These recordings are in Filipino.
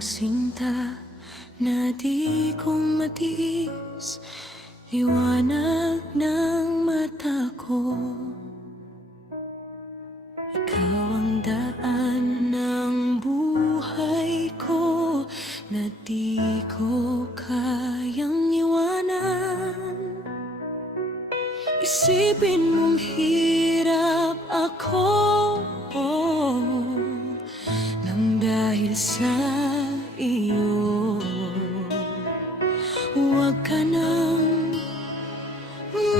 ang sinta na di ko matiis, liwanag ng mata ko. Ikaw ang daan ng buhay ko na di ko kayang iwanan. Isipin mong hirap ako nang dahil sa iyo. Huwag ka nang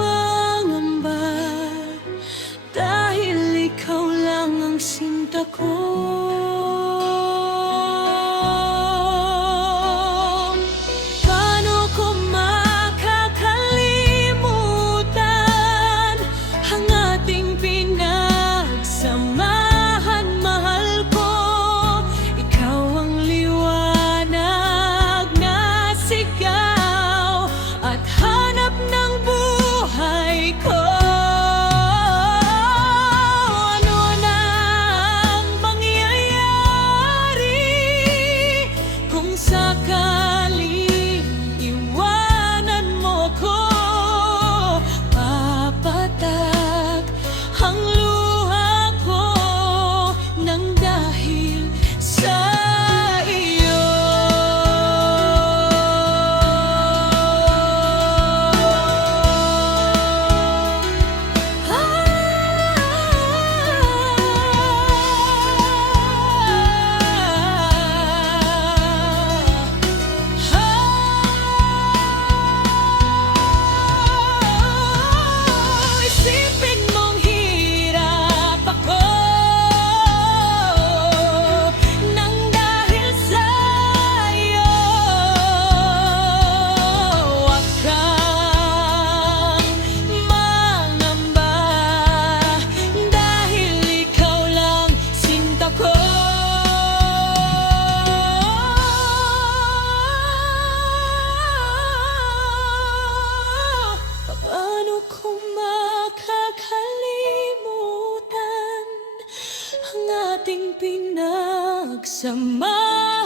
mangamba, dahil ikaw lang ang sinta ko. Paano ko makakalimutan ang ating pinagsamahan, mahal ko? Ikaw ang liwanag na sigaw at hanap ng buhay ko. Sakaling iwanan mo ko, papatak ang luha ko nang dahil sa iyo. Ating pinagsamahan.